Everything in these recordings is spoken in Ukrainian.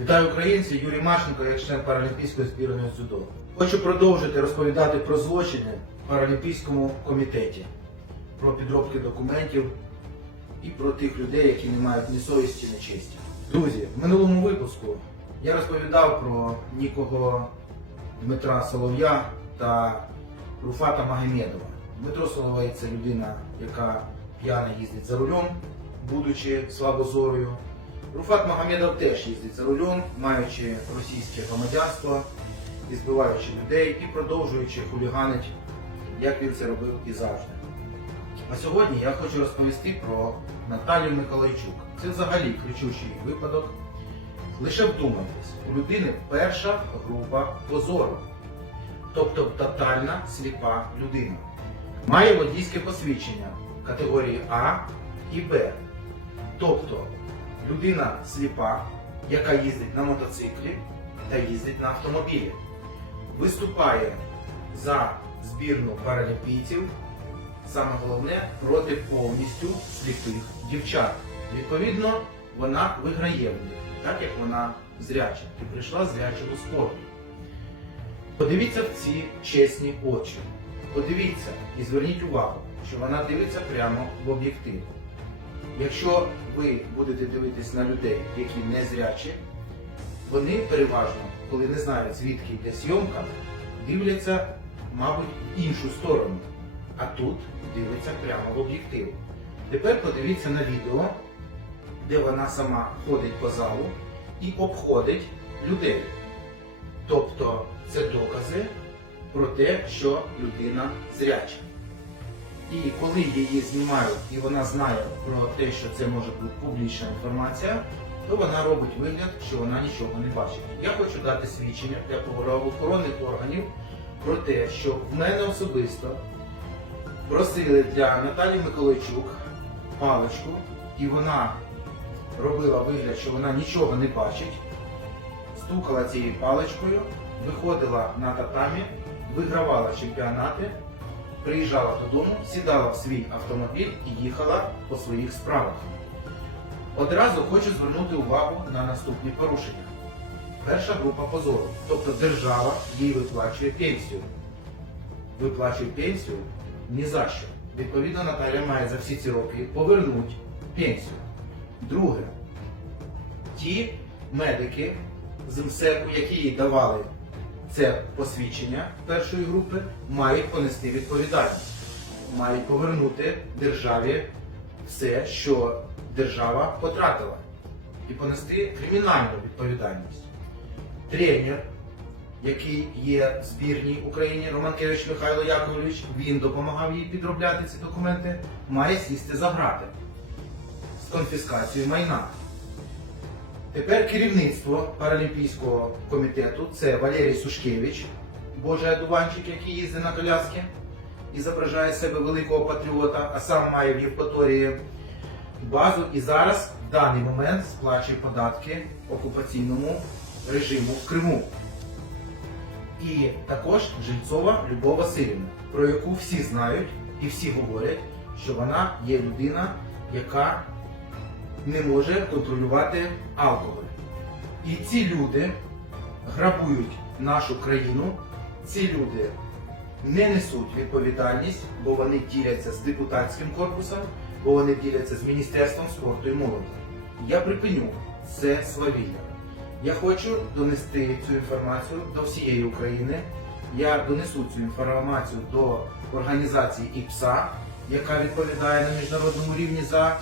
Вітаю українці, Юрій Машенко, як член Паралімпійської збірної дзюдо. Хочу продовжити розповідати про злочини в Паралімпійському комітеті, про підробки документів і про тих людей, які не мають ні совісті, ні честі. Друзі, в минулому випуску я розповідав про нікого Дмитра Солов'я та Руфата Магомедова. Дмитро Соловей це людина, яка п'яна їздить за рулем, будучи слабозорою. Руфат Магомедов теж їздить за рулем, маючи російське громадянство, збиваючи людей і продовжуючи хуліганить, як він це робив і завжди. А сьогодні я хочу розповісти про Наталію Миколайчук. Це взагалі кричущий випадок. Лише вдумайтесь, у людини перша група позору, тобто тотальна сліпа людина. Має водійське посвідчення категорії А і Б. Тобто людина сліпа, яка їздить на мотоциклі та їздить на автомобілі, виступає за збірну паралімпійців, саме головне проти повністю сліпих дівчат. Відповідно, вона виграє в них, так як вона зряча і прийшла зрячого спорту. Подивіться в ці чесні очі. Подивіться і зверніть увагу, що вона дивиться прямо в об'єктив. Якщо ви будете дивитись на людей, які не зрячі, вони переважно, коли не знають звідки йде зйомка, дивляться, мабуть, в іншу сторону. А тут дивиться прямо в об'єктив. Тепер подивіться на відео, де вона сама ходить по залу і обходить людей. Тобто це докази про те, що людина зряча. І коли її знімають і вона знає про те, що це може бути публічна інформація, то вона робить вигляд, що вона нічого не бачить. Я хочу дати свідчення для правоохоронних органів про те, що в мене особисто просили для Наталі Миколайчук паличку, і вона робила вигляд, що вона нічого не бачить, стукала цією паличкою, виходила на татамі, вигравала чемпіонати приїжджала додому, сідала в свій автомобіль і їхала по своїх справах. Одразу хочу звернути увагу на наступні порушення. Перша група позору, тобто держава їй виплачує пенсію. Виплачує пенсію ні за що. Відповідно, Наталя має за всі ці роки повернути пенсію. Друге, ті медики з МСЕКу, які їй давали це посвідчення першої групи, мають понести відповідальність, мають повернути державі все, що держава потратила, і понести кримінальну відповідальність. Тренер, який є в збірній Україні, Романкевич Михайло Яковлевич, він допомагав їй підробляти ці документи, має сісти за грати з конфіскацією майна. Тепер керівництво Паралімпійського комітету це Валерій Сушкевич, Божий одуванчик, який їздить на коляски і зображає себе великого патріота, а сам має в Євпаторії базу і зараз в даний момент сплачує податки окупаційному режиму в Криму. І також Жильцова Любов Васильівна, про яку всі знають і всі говорять, що вона є людина, яка не може контролювати алкоголь. І ці люди грабують нашу країну, ці люди не несуть відповідальність, бо вони діляться з депутатським корпусом, бо вони діляться з Міністерством спорту і молоді. Я припиню це свавілля. Я хочу донести цю інформацію до всієї України. Я донесу цю інформацію до організації ІПСА, яка відповідає на міжнародному рівні за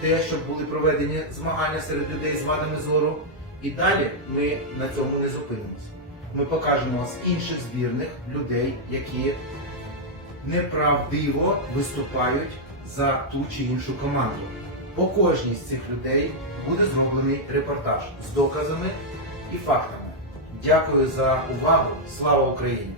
те, щоб були проведені змагання серед людей з вадами зору. І далі ми на цьому не зупинимося. Ми покажемо з інших збірних людей, які неправдиво виступають за ту чи іншу команду. По кожній з цих людей буде зроблений репортаж з доказами і фактами. Дякую за увагу. Слава Україні!